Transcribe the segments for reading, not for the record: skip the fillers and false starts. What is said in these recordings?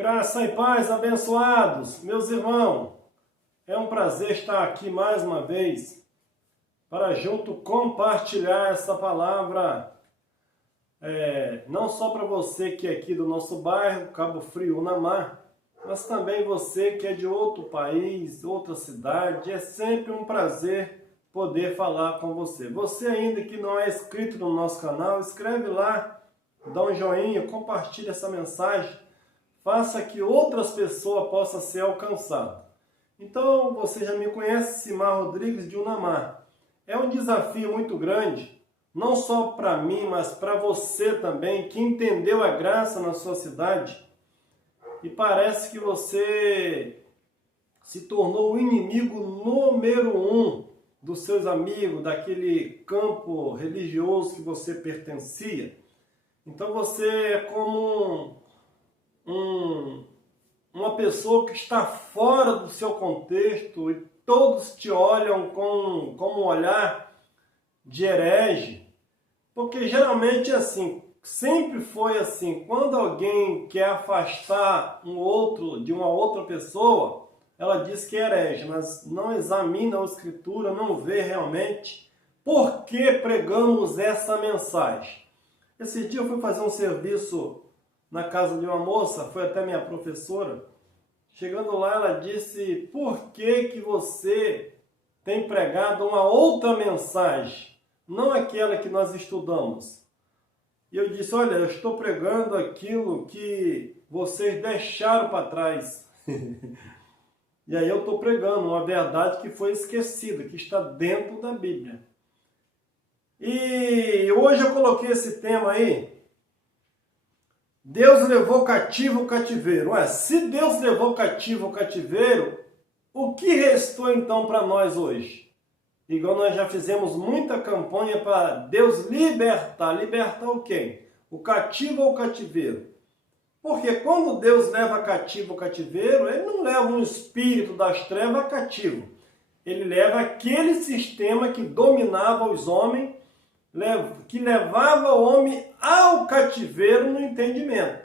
Graça e paz, abençoados, meus irmãos. É um prazer estar aqui mais uma vez para junto compartilhar essa palavra, não só para você que é aqui do nosso bairro, Cabo Frio, Unamar, mas também você que é de outro país, outra cidade. É sempre um prazer poder falar com você. Você ainda que não é inscrito no nosso canal, escreve lá, dá um joinha, compartilha essa mensagem, faça que outras pessoas possam ser alcançadas. Então, você já me conhece, Simar Rodrigues de Unamar. É um desafio muito grande, não só para mim, mas para você também, que entendeu a graça na sua cidade. E parece que você se tornou o inimigo número 1 dos seus amigos, daquele campo religioso que você pertencia. Então você é como uma pessoa que está fora do seu contexto e todos te olham com um olhar de herege. Porque geralmente é assim, sempre foi assim, quando alguém quer afastar um outro de uma outra pessoa, ela diz que é herege, mas não examina a Escritura, não vê realmente por que pregamos essa mensagem. Esse dia eu fui fazer um serviço na casa de uma moça, foi até minha professora. Chegando lá, ela disse: por que você tem pregado uma outra mensagem, não aquela que nós estudamos? E eu disse: olha, eu estou pregando aquilo que vocês deixaram para trás. E aí eu estou pregando uma verdade que foi esquecida, que está dentro da Bíblia. E hoje eu coloquei esse tema aí. Deus levou cativo o cativeiro. Se Deus levou cativo o cativeiro, o que restou então para nós hoje? Igual nós já fizemos muita campanha para Deus libertar. Libertar o quê? O cativo ou o cativeiro? Porque quando Deus leva cativo o cativeiro, Ele não leva um espírito das trevas cativo. Ele leva aquele sistema que dominava os homens, que levava o homem ao cativeiro no entendimento.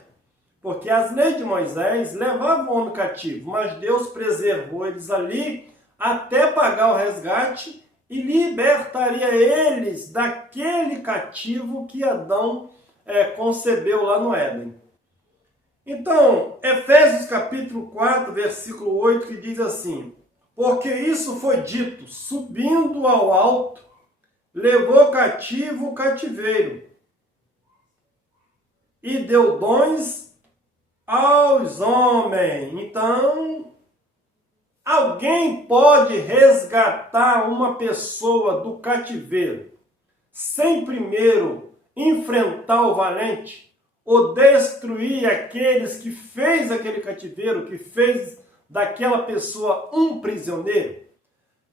Porque as leis de Moisés levavam o homem cativo, mas Deus preservou eles ali até pagar o resgate e libertaria eles daquele cativo que Adão concebeu lá no Éden. Então, Efésios capítulo 4, versículo 8, que diz assim: porque isso foi dito, subindo ao alto, levou cativo o cativeiro e deu dons aos homens. Então, alguém pode resgatar uma pessoa do cativeiro sem primeiro enfrentar o valente ou destruir aqueles que fez aquele cativeiro, que fez daquela pessoa um prisioneiro?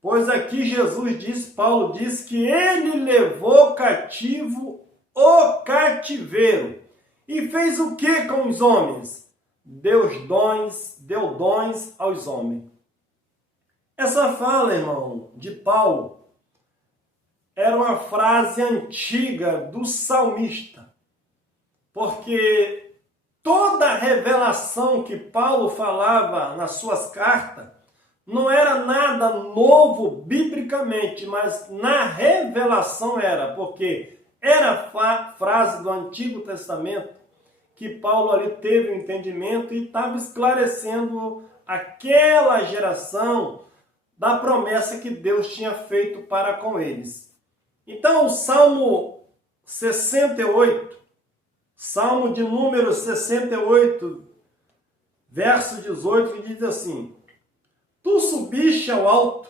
Pois aqui Jesus diz, Paulo diz que ele levou cativo o cativeiro. E fez o que com os homens? Deu dons aos homens. Essa fala, irmão, de Paulo, era uma frase antiga do salmista. Porque toda a revelação que Paulo falava nas suas cartas não era nada novo biblicamente, mas na revelação era, porque era frase do Antigo Testamento que Paulo ali teve o entendimento e estava esclarecendo aquela geração da promessa que Deus tinha feito para com eles. Então o Salmo 68, Salmo de número 68, verso 18, que diz assim: tu subiste ao alto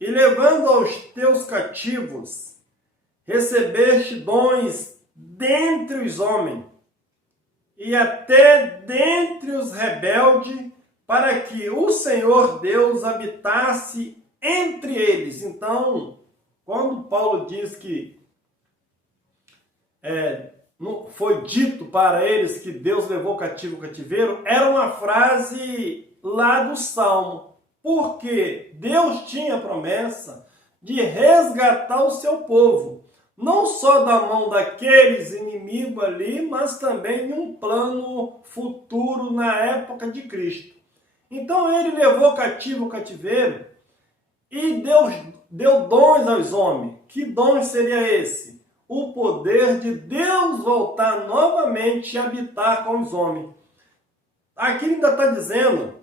e levando aos teus cativos, recebeste dons dentre os homens e até dentre os rebeldes, para que o Senhor Deus habitasse entre eles. Então, quando Paulo diz que foi dito para eles que Deus levou cativo o cativeiro, era uma frase lá do Salmo, porque Deus tinha a promessa de resgatar o seu povo. não só da mão daqueles inimigos ali, mas também em um plano futuro na época de Cristo. Então ele levou cativo o cativeiro e deu dons aos homens. Que dons seria esse? O poder de Deus voltar novamente e habitar com os homens. Aqui ainda está dizendo,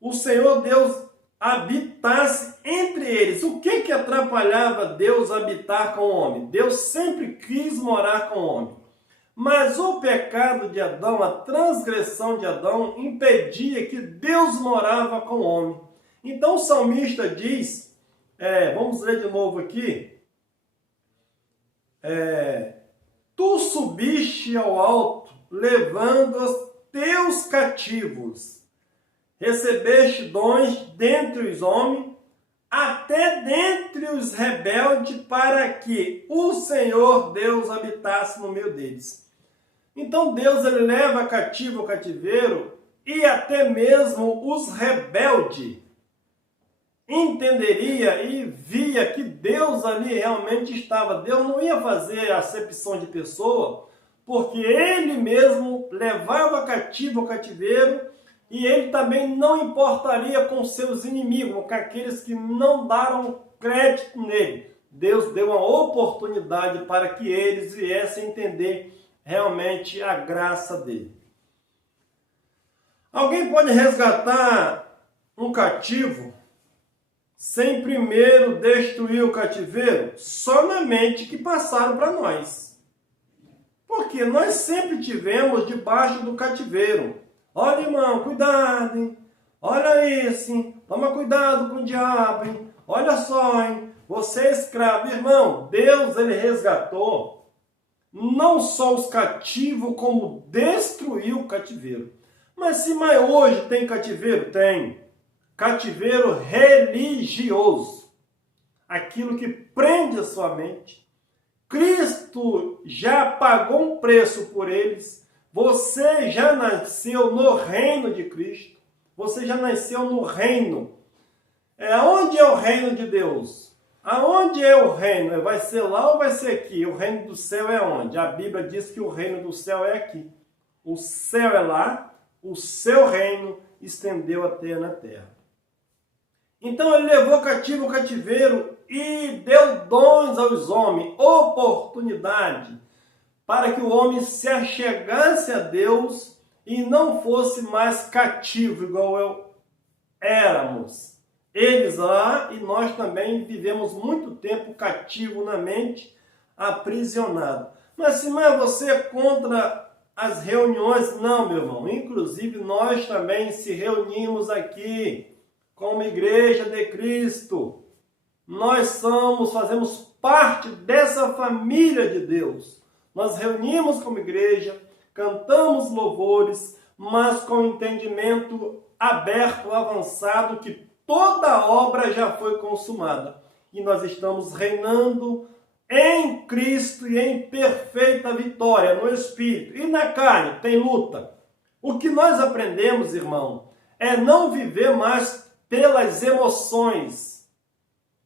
o Senhor Deus habitasse entre eles. O que atrapalhava Deus habitar com o homem? Deus sempre quis morar com o homem. Mas o pecado de Adão, a transgressão de Adão, impedia que Deus morava com o homem. Então o salmista diz, vamos ler de novo aqui, tu subiste ao alto, levando os teus cativos, recebeste dons dentre os homens, até dentre os rebeldes, para que o Senhor Deus habitasse no meio deles. Então Deus ele leva cativo o cativeiro e até mesmo os rebeldes entenderia e via que Deus ali realmente estava. Deus não ia fazer acepção de pessoa, porque ele mesmo levava cativo o cativeiro e ele também não importaria com seus inimigos, com aqueles que não deram crédito nele. Deus deu uma oportunidade para que eles viessem entender realmente a graça dele. Alguém pode resgatar um cativo sem primeiro destruir o cativeiro? Só na mente que passaram para nós. Porque nós sempre tivemos debaixo do cativeiro. Olha, irmão, cuidado, hein? Olha isso, hein? Toma cuidado com o diabo, hein? Olha só, hein? Você é escravo. Irmão, Deus ele resgatou não só os cativos, como destruiu o cativeiro. Mas se mais hoje tem cativeiro? Tem. Cativeiro religioso. Aquilo que prende a sua mente. Cristo já pagou um preço por eles. Você já nasceu no reino de Cristo. Você já nasceu no reino. Onde é o reino de Deus? Aonde é o reino? Vai ser lá ou vai ser aqui? O reino do céu é onde? A Bíblia diz que o reino do céu é aqui. O céu é lá, o seu reino estendeu até na terra. Então ele levou cativo o cativeiro e deu dons aos homens, oportunidade, para que o homem se achegasse a Deus e não fosse mais cativo, igual éramos. Eles lá e nós também vivemos muito tempo cativo na mente, aprisionado. Mas se você é contra as reuniões, não, meu irmão. Inclusive nós também se reunimos aqui como igreja de Cristo. Nós fazemos parte dessa família de Deus. Nós reunimos como igreja, cantamos louvores, mas com entendimento aberto, avançado, que toda obra já foi consumada. E nós estamos reinando em Cristo e em perfeita vitória no Espírito. E na carne tem luta. O que nós aprendemos, irmão, é não viver mais pelas emoções.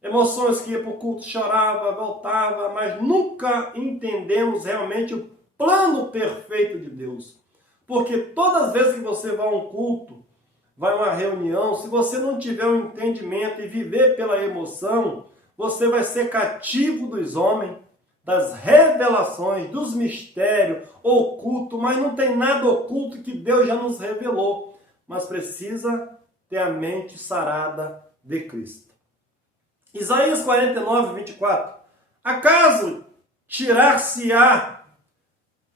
Emoções que ia para o culto, chorava, voltava, mas nunca entendemos realmente o plano perfeito de Deus. Porque todas as vezes que você vai a um culto, vai a uma reunião, se você não tiver um entendimento e viver pela emoção, você vai ser cativo dos homens, das revelações, dos mistérios ocultos, mas não tem nada oculto que Deus já nos revelou, mas precisa ter a mente sarada de Cristo. Isaías 49, 24. Acaso tirar-se-á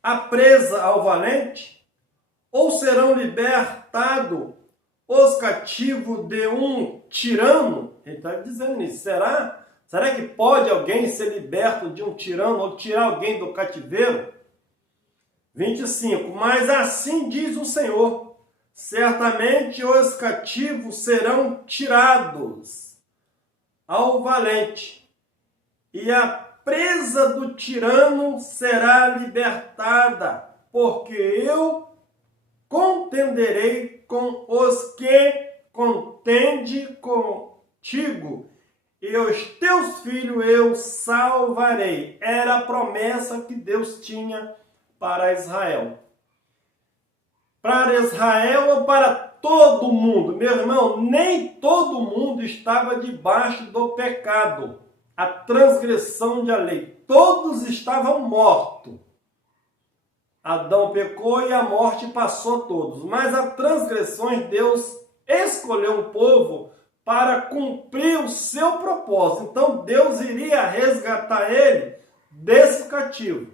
a presa ao valente? Ou serão libertados os cativos de um tirano? Ele está dizendo isso. Será que pode alguém ser liberto de um tirano ou tirar alguém do cativeiro? 25. Mas assim diz o Senhor, certamente os cativos serão tirados ao valente, e a presa do tirano será libertada, porque eu contenderei com os que contendem contigo, e os teus filhos eu salvarei. Era a promessa que Deus tinha para Israel. Para Israel ou para todo mundo? Meu irmão, nem todo mundo estava debaixo do pecado, a transgressão da lei. Todos estavam mortos. Adão pecou e a morte passou a todos. Mas a transgressões, Deus escolheu um povo para cumprir o seu propósito. Então Deus iria resgatar ele desse cativo,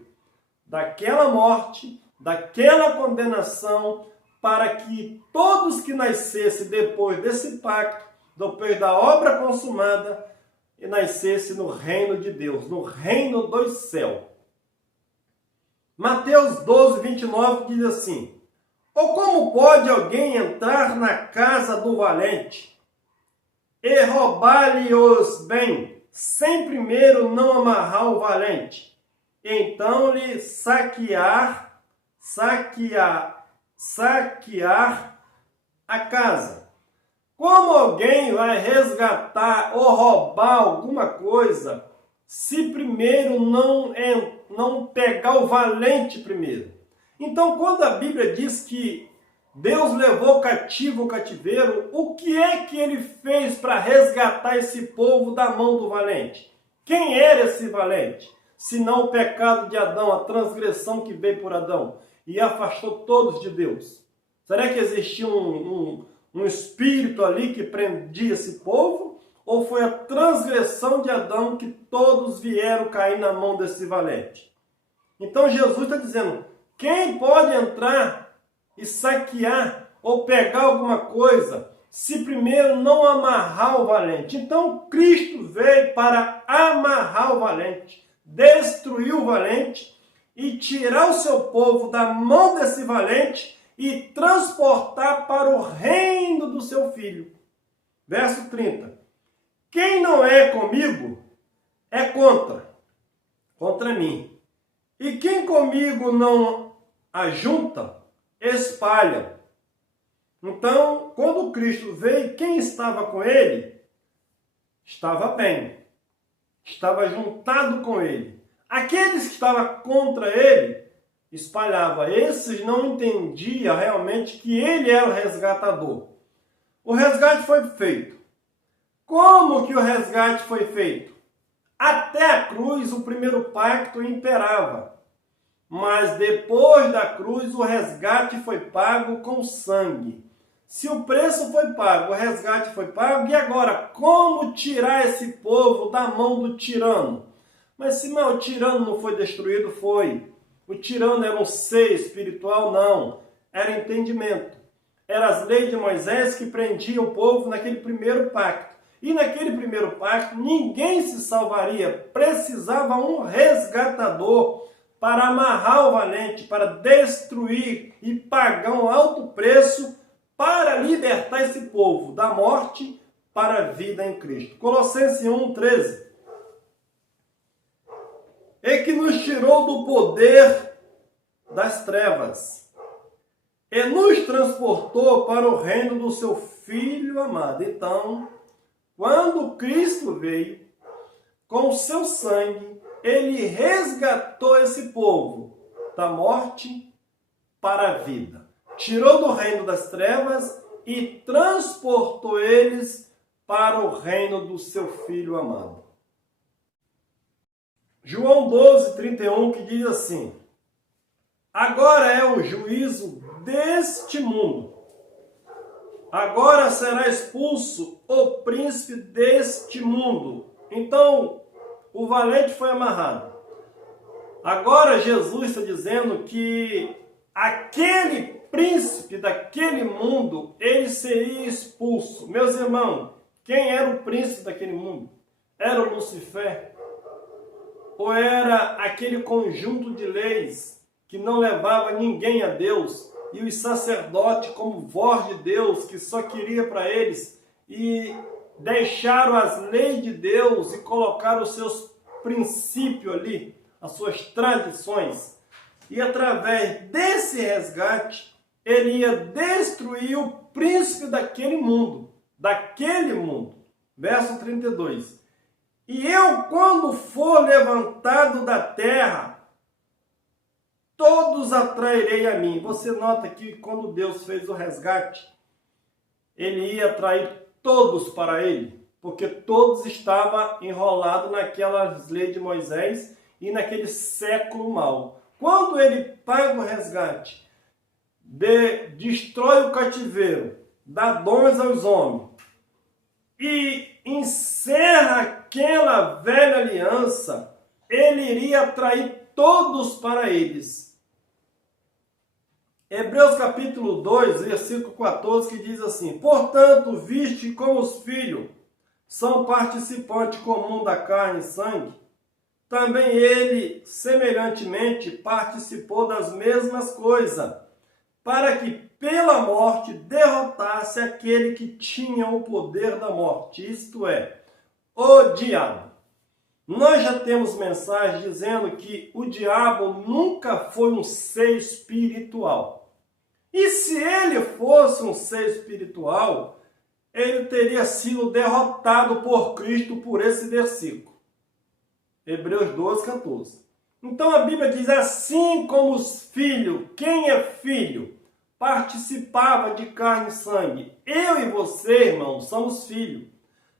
daquela morte, daquela condenação, para que todos que nascessem depois desse pacto, depois da obra consumada, e nascessem no reino de Deus, no reino dos céus. Mateus 12, 29 diz assim: ou como pode alguém entrar na casa do valente e roubar-lhe os bens, sem primeiro não amarrar o valente? Então lhe saquear a casa. Como alguém vai resgatar ou roubar alguma coisa se primeiro não pegar o valente primeiro? Então, quando a Bíblia diz que Deus levou cativo o cativeiro, o que é que ele fez para resgatar esse povo da mão do valente? Quem era esse valente? Senão o pecado de Adão, a transgressão que veio por Adão e afastou todos de Deus. Será que existia um espírito ali que prendia esse povo? Ou foi a transgressão de Adão que todos vieram cair na mão desse valente? Então Jesus está dizendo, quem pode entrar e saquear ou pegar alguma coisa se primeiro não amarrar o valente? Então Cristo veio para amarrar o valente, destruir o valente e tirar o seu povo da mão desse valente e transportar para o reino do seu Filho. Verso 30. Quem não é comigo é contra mim. E quem comigo não ajunta, espalha. Então, quando Cristo veio, quem estava com ele, estava bem. Estava juntado com ele. Aqueles que estavam contra ele, espalhava. Esses não entendiam realmente que ele era o resgatador. O resgate foi feito. Como que o resgate foi feito? Até a cruz, o primeiro pacto imperava. Mas depois da cruz, o resgate foi pago com sangue. Se o preço foi pago, o resgate foi pago, e agora, como tirar esse povo da mão do tirano? Mas se o tirano não foi destruído, foi. O tirano era um ser espiritual? Não. Era entendimento. Eram as leis de Moisés que prendiam o povo naquele primeiro pacto. E naquele primeiro pacto, ninguém se salvaria. Precisava um resgatador para amarrar o valente, para destruir e pagar um alto preço para libertar esse povo da morte para a vida em Cristo. Colossenses 1:13. E que nos tirou do poder das trevas e nos transportou para o reino do seu Filho amado. Então, quando Cristo veio, com o seu sangue, ele resgatou esse povo da morte para a vida. Tirou do reino das trevas e transportou eles para o reino do seu Filho amado. João 12:31, que diz assim: agora é o juízo deste mundo. Agora será expulso o príncipe deste mundo. Então, o valente foi amarrado. Agora Jesus está dizendo que aquele príncipe daquele mundo, ele seria expulso. Meus irmãos, quem era o príncipe daquele mundo? Era o Lucifer? Ou era aquele conjunto de leis que não levava ninguém a Deus, e os sacerdotes como voz de Deus, que só queria para eles, e deixaram as leis de Deus e colocaram os seus princípios ali, as suas tradições, e através desse resgate, ele ia destruir o príncipe daquele mundo. Verso 32. E eu, quando for levantado da terra, todos atrairei a mim. Você nota que quando Deus fez o resgate, ele ia atrair todos para ele, porque todos estavam enrolados naquelas leis de Moisés e naquele século mau. Quando ele paga o resgate, destrói o cativeiro, dá dons aos homens e encerra aquela velha aliança, ele iria atrair todos para eles. Hebreus capítulo 2, versículo 14, que diz assim: portanto, viste como os filhos são participantes comuns da carne e sangue, também ele, semelhantemente, participou das mesmas coisas, para que pela morte derrotasse aquele que tinha o poder da morte, isto é, o diabo. Nós já temos mensagem dizendo que o diabo nunca foi um ser espiritual. E se ele fosse um ser espiritual, ele teria sido derrotado por Cristo por esse versículo. Hebreus 12, 14. Então a Bíblia diz assim como os filhos, quem é filho, participava de carne e sangue. Eu e você, irmão, somos filhos.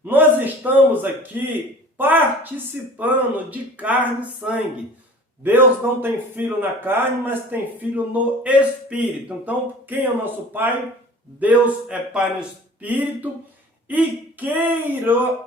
Nós estamos aqui participando de carne e sangue. Deus não tem filho na carne, mas tem filho no Espírito. Então, quem é o nosso Pai? Deus é Pai no Espírito. E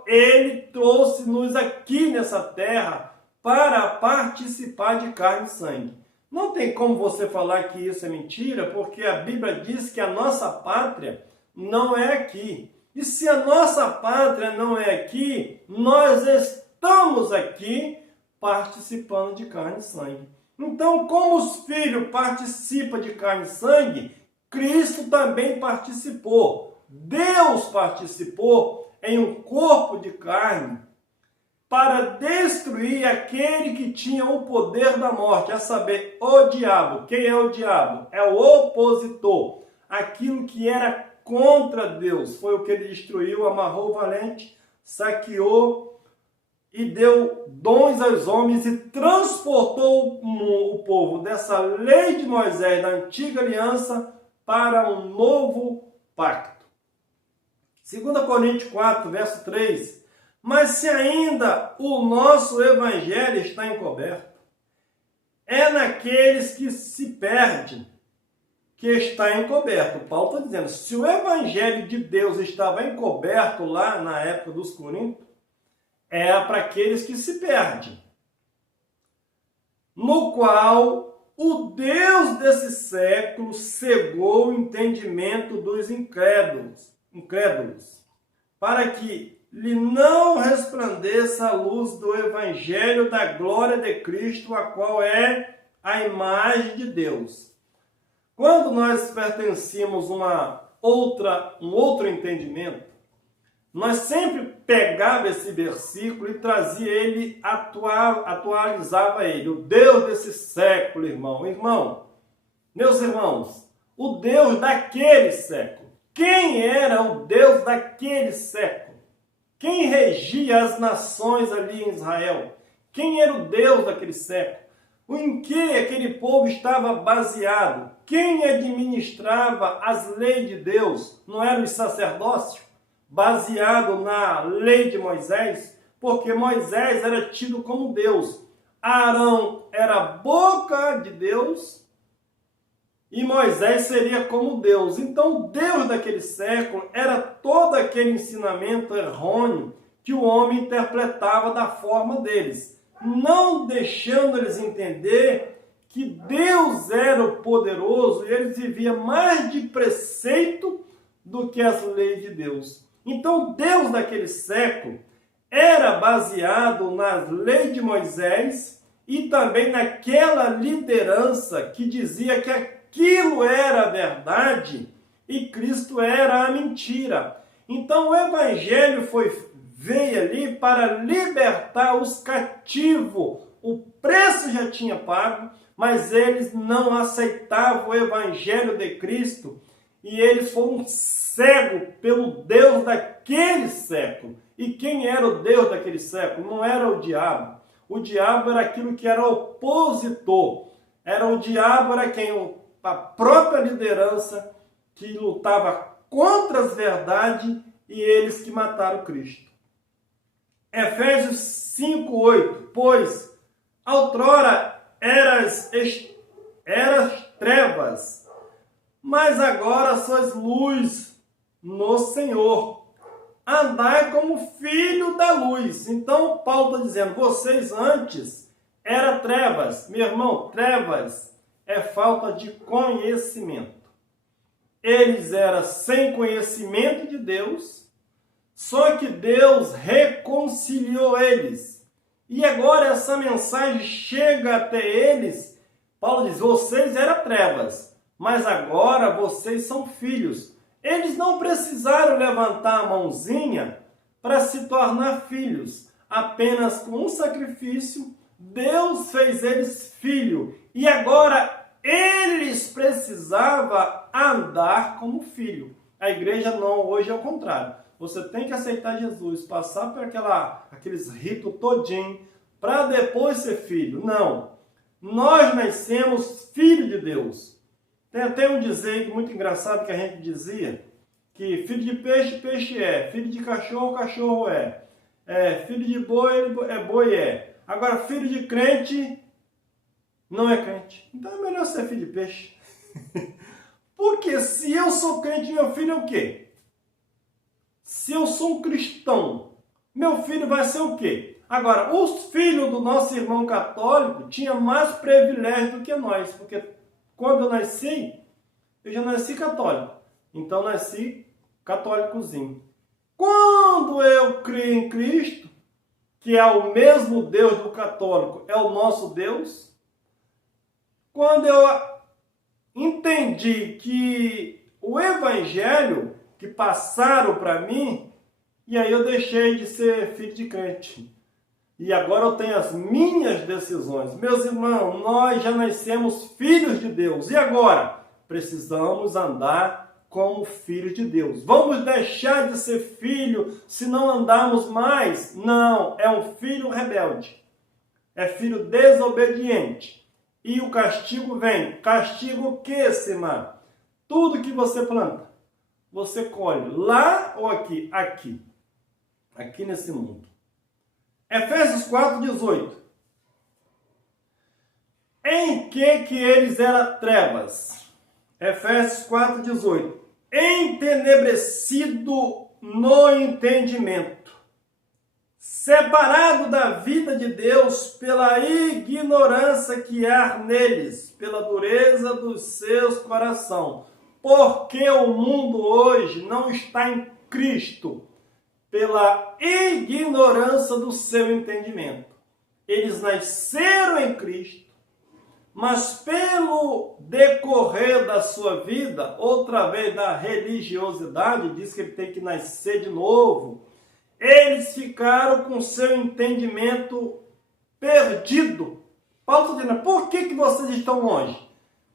Ele trouxe-nos aqui nessa terra para participar de carne e sangue. Não tem como você falar que isso é mentira, porque a Bíblia diz que a nossa pátria não é aqui. E se a nossa pátria não é aqui, nós estamos aqui participando de carne e sangue. Então, como os filhos participam de carne e sangue, Cristo também participou. Deus participou em um corpo de carne para destruir aquele que tinha o poder da morte, a saber, o diabo. Quem é o diabo? É o opositor. Aquilo que era contra Deus. Foi o que ele destruiu, amarrou o valente, saqueou e deu dons aos homens e transportou o povo dessa lei de Moisés, da antiga aliança, para um novo pacto. 2 Coríntios 4, verso 3. Mas se ainda o nosso evangelho está encoberto, é naqueles que se perdem que está encoberto. Paulo está dizendo, se o evangelho de Deus estava encoberto lá na época dos Coríntios, é para aqueles que se perdem, no qual o Deus desse século cegou o entendimento dos incrédulos, para que lhe não resplandeça a luz do evangelho da glória de Cristo, a qual é a imagem de Deus. Quando nós pertencíamos a um outro entendimento, nós sempre pegava esse versículo e trazia ele, atualizava ele. O Deus desse século, irmão. Meus irmãos, o Deus daquele século. Quem era o Deus daquele século? Quem regia as nações ali em Israel? Quem era o Deus daquele século? Em que aquele povo estava baseado? Quem administrava as leis de Deus? Não eram os sacerdócios? Baseado na lei de Moisés? Porque Moisés era tido como Deus. Arão era a boca de Deus e Moisés seria como Deus. Então, o Deus daquele século era todo aquele ensinamento errôneo que o homem interpretava da forma deles, não deixando eles entender que Deus era o poderoso e eles viviam mais de preceito do que as leis de Deus. Então, Deus daquele século era baseado nas leis de Moisés e também naquela liderança que dizia que aquilo era a verdade e Cristo era a mentira. Então, o evangelho veio ali para libertar os cativos. O preço já tinha pago, mas eles não aceitavam o evangelho de Cristo e eles foram cegos pelo Deus daquele século. E quem era o Deus daquele século? Não era o diabo. O diabo era aquilo que era opositor. O diabo era quem? A própria liderança que lutava contra as verdades e eles que mataram Cristo. Efésios 5:8. Pois outrora eras trevas, mas agora sois luz no Senhor. Andai como filho da luz. Então Paulo está dizendo, vocês antes eram trevas. Meu irmão, trevas é falta de conhecimento. Eles eram sem conhecimento de Deus, só que Deus reconciliou eles. E agora essa mensagem chega até eles. Paulo diz, vocês eram trevas, mas agora vocês são filhos. Eles não precisaram levantar a mãozinha para se tornar filhos. Apenas com um sacrifício, Deus fez eles filhos. E agora eles precisavam andar como filho. A igreja não, hoje é o contrário. Você tem que aceitar Jesus, passar por aqueles ritos todinho, para depois ser filho. Não. Nós nascemos filho de Deus. Tem até um dizer muito engraçado que a gente dizia, que filho de peixe, peixe é. Filho de cachorro, cachorro é. Filho de boi, boi é. Agora, filho de crente, não é crente. Então é melhor ser filho de peixe. Porque se eu sou crente, meu filho é o quê? Se eu sou um cristão, meu filho vai ser o quê? Agora, os filhos do nosso irmão católico tinham mais privilégio do que nós, porque quando eu nasci, eu já nasci católico. Então, nasci católicozinho. Quando eu criei em Cristo, que é o mesmo Deus do católico, é o nosso Deus, quando eu entendi que o evangelho que passaram para mim, e aí eu deixei de ser filho de crente. E agora eu tenho as minhas decisões. Meus irmãos, nós já nascemos filhos de Deus. E agora? Precisamos andar como filhos de Deus. Vamos deixar de ser filho se não andarmos mais? Não, é um filho rebelde. É filho desobediente. E o castigo vem. Castigo o quê, Simã? Tudo que você planta, você colhe. Lá ou aqui? Aqui. Aqui nesse mundo. Efésios 4:18. Em que eles eram trevas? Efésios 4:18. Entenebrecido no entendimento, separado da vida de Deus pela ignorância que há neles, pela dureza dos seus corações. Porque o mundo hoje não está em Cristo, pela ignorância do seu entendimento. Eles nasceram em Cristo, mas pelo decorrer da sua vida, outra vez da religiosidade, diz que ele tem que nascer de novo, eles ficaram com seu entendimento perdido. Paulo está dizendo, por que vocês estão longe?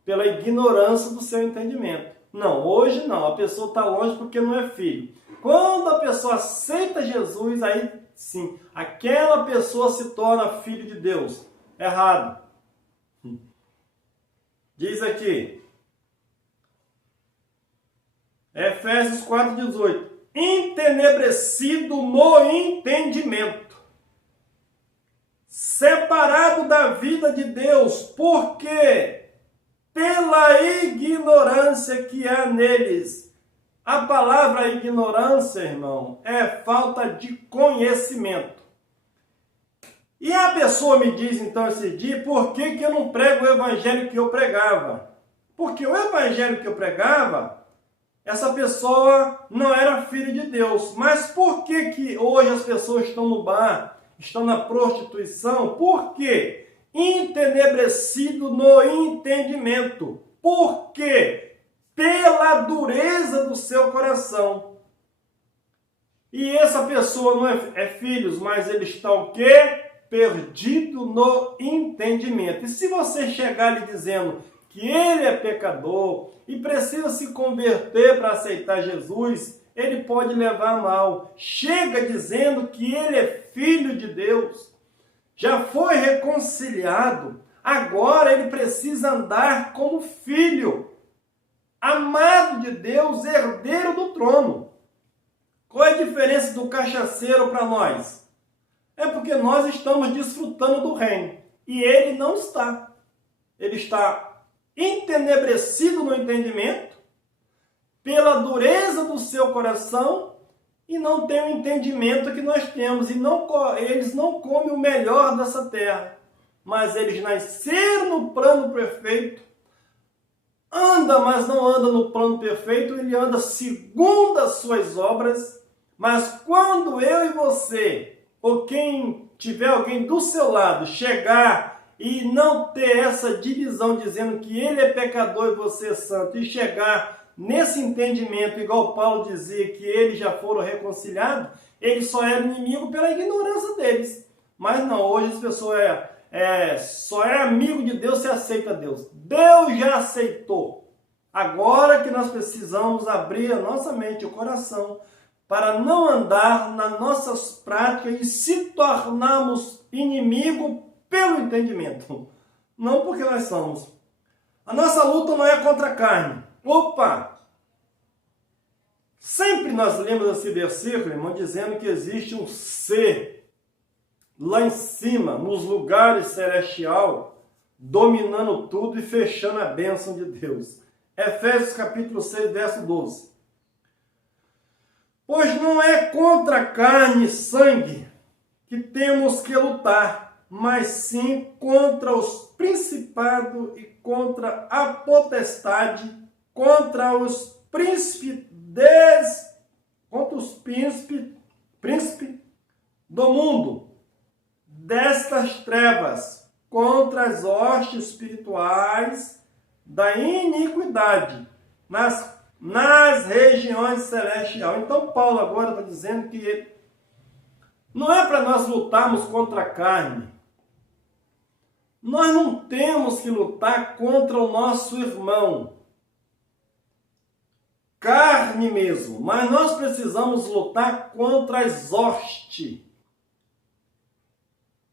Pela ignorância do seu entendimento. Não, hoje não, a pessoa está longe porque não é filho. Quando a pessoa aceita Jesus, aí sim, aquela pessoa se torna filho de Deus. Errado. Diz aqui, Efésios 4:18, entenebrecido no entendimento, separado da vida de Deus, porque pela ignorância que há neles. A palavra ignorância, irmão, é falta de conhecimento. E a pessoa me diz, então, esse dia, por que eu não prego o evangelho que eu pregava? Porque o evangelho que eu pregava, essa pessoa não era filha de Deus. Mas por que hoje as pessoas estão no bar, estão na prostituição? Por quê? Entenebrecido no entendimento. Por quê? Pela dureza do seu coração. E essa pessoa não é filhos, mas ele está o quê? Perdido no entendimento. E se você chegar lhe dizendo que ele é pecador e precisa se converter para aceitar Jesus, ele pode levar a mal. Chega dizendo que ele é filho de Deus, já foi reconciliado, agora ele precisa andar como filho, amado de Deus, herdeiro do trono. Qual é a diferença do cachaceiro para nós? É porque nós estamos desfrutando do reino e ele não está. Ele está entenebrecido no entendimento, pela dureza do seu coração, e não tem o entendimento que nós temos. E eles não comem o melhor dessa terra, mas eles nasceram no plano perfeito, anda, mas não anda no plano perfeito, ele anda segundo as suas obras. Mas quando eu e você, ou quem tiver alguém do seu lado, chegar e não ter essa divisão dizendo que ele é pecador e você é santo, e chegar nesse entendimento, igual Paulo dizia que eles já foram reconciliados, eles só eram inimigos pela ignorância deles. Mas não, hoje as pessoas só é amigo de Deus se aceita Deus. Deus já aceitou. Agora que nós precisamos abrir a nossa mente e o coração para não andar nas nossas práticas e se tornarmos inimigos pelo entendimento. Não porque nós somos. A nossa luta não é contra a carne. Opa! Sempre nós lemos esse versículo, irmão, dizendo que existe um ser lá em cima, nos lugares celestial, dominando tudo e fechando a bênção de Deus. Efésios capítulo 6, verso 12. Pois não é contra carne e sangue que temos que lutar, mas sim contra os principados e contra a potestade, contra os príncipes do mundo destas trevas, contra as hostes espirituais da iniquidade nas regiões celestiais. Então Paulo agora está dizendo que não é para nós lutarmos contra a carne. Nós não temos que lutar contra o nosso irmão, carne mesmo, mas nós precisamos lutar contra as hostes.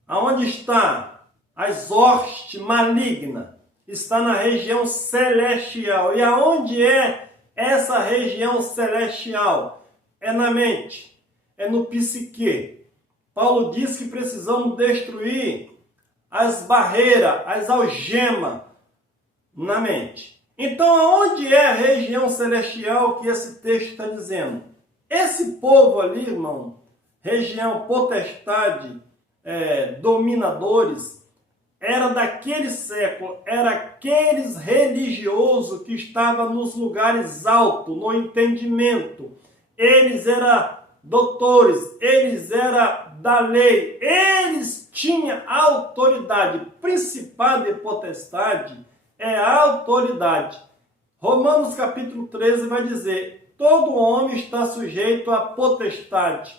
Aonde está? As hostes malignas. Está na região celestial. E aonde é essa região celestial? É na mente, é no psique. Paulo diz que precisamos destruir as barreiras, as algemas na mente. Então, aonde é a região celestial que esse texto está dizendo? Esse povo ali, irmão, região potestade, dominadores, era daquele século, era aqueles religiosos que estavam nos lugares altos, no entendimento. Eles eram doutores, eles eram da lei, eles tinham autoridade. Principado e potestade é a autoridade. Romanos capítulo 13 vai dizer: todo homem está sujeito à potestade.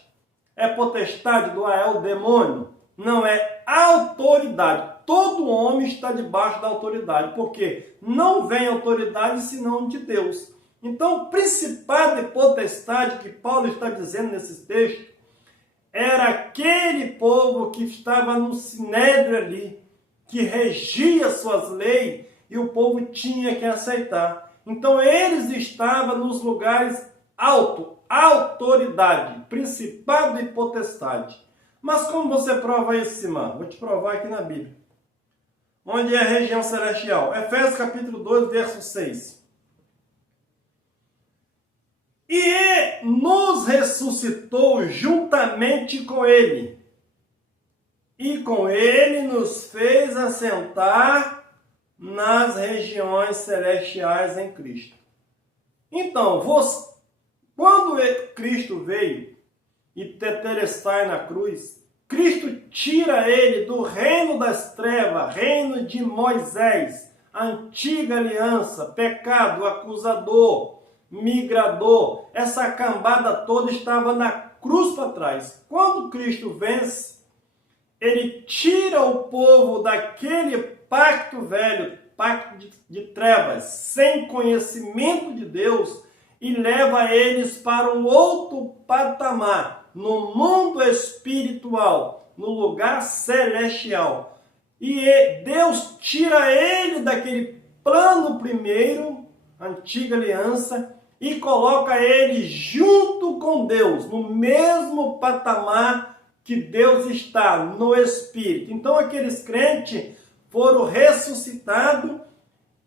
É potestade do o demônio? Não, é autoridade. Todo homem está debaixo da autoridade, porque não vem autoridade senão de Deus. Então, principado e potestade que Paulo está dizendo nesse texto, era aquele povo que estava no sinédrio ali, que regia suas leis, e o povo tinha que aceitar. Então, eles estavam nos lugares altos, autoridade, principado e potestade. Mas como você prova isso, irmão? Vou te provar aqui na Bíblia. Onde é a região celestial? Efésios capítulo 2, verso 6. E nos ressuscitou juntamente com ele, e com ele nos fez assentar nas regiões celestiais em Cristo. Então, quando Cristo veio e tetelestai na cruz, Cristo tira ele do reino das trevas, reino de Moisés, antiga aliança, pecado, acusador, migrador. Essa cambada toda estava na cruz para trás. Quando Cristo vence, ele tira o povo daquele pacto velho, pacto de trevas, sem conhecimento de Deus, e leva eles para um outro patamar, no mundo espiritual, no lugar celestial. E Deus tira ele daquele plano primeiro, antiga aliança, e coloca ele junto com Deus, no mesmo patamar que Deus está, no Espírito. Então aqueles crentes foram ressuscitados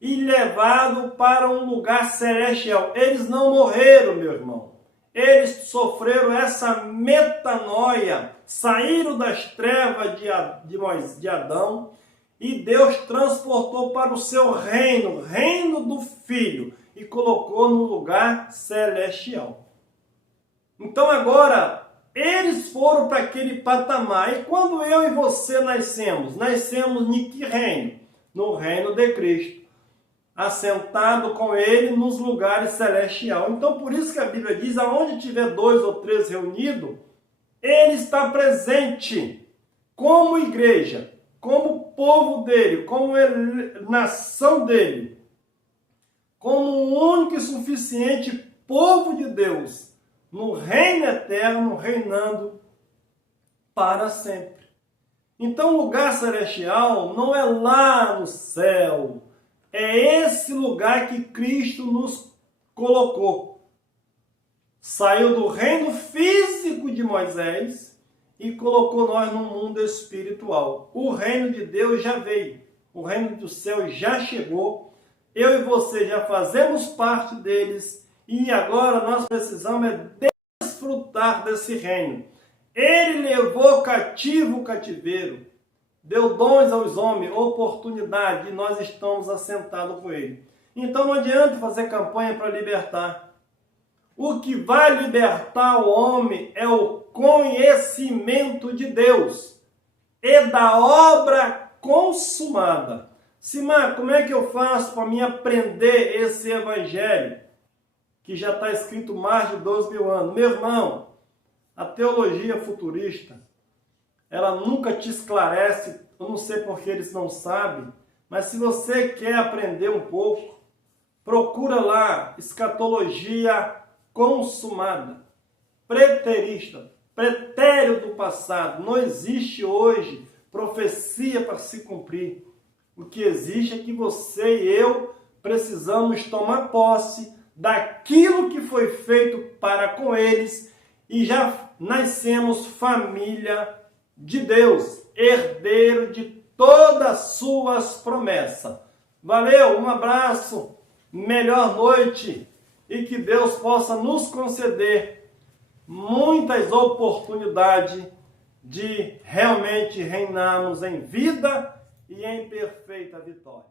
e levados para um lugar celestial. Eles não morreram, meu irmão. Eles sofreram essa metanoia, saíram das trevas de Adão, e Deus transportou para o seu reino, reino do Filho, e colocou no lugar celestial. Então agora, eles foram para aquele patamar. E quando eu e você nascemos em que reino? No reino de Cristo, assentado com ele nos lugares celestiais. Então por isso que a Bíblia diz, aonde tiver 2 ou 3 reunidos, ele está presente, como igreja, como povo dele, como nação dele, como o único e suficiente povo de Deus, no reino eterno, reinando para sempre. Então o lugar celestial não é lá no céu, é esse lugar que Cristo nos colocou. Saiu do reino físico de Moisés e colocou nós no mundo espiritual. O reino de Deus já veio, o reino do céu já chegou, eu e você já fazemos parte deles, e agora nós precisamos desfrutar desse reino. Ele levou cativo o cativeiro, deu dons aos homens, oportunidade, e nós estamos assentados com ele. Então não adianta fazer campanha para libertar. O que vai libertar o homem é o conhecimento de Deus e da obra consumada. Simar, como é que eu faço para me aprender esse evangelho que já está escrito mais de 2.000 anos? Meu irmão, a teologia futurista, ela nunca te esclarece. Eu não sei porque eles não sabem, mas se você quer aprender um pouco, procura lá, escatologia consumada, preterista, pretérito do passado. Não existe hoje profecia para se cumprir. O que existe é que você e eu precisamos tomar posse daquilo que foi feito para com eles, e já nascemos família de Deus, herdeiro de todas as suas promessas. Valeu, um abraço, melhor noite, e que Deus possa nos conceder muitas oportunidades de realmente reinarmos em vida e em perfeita vitória.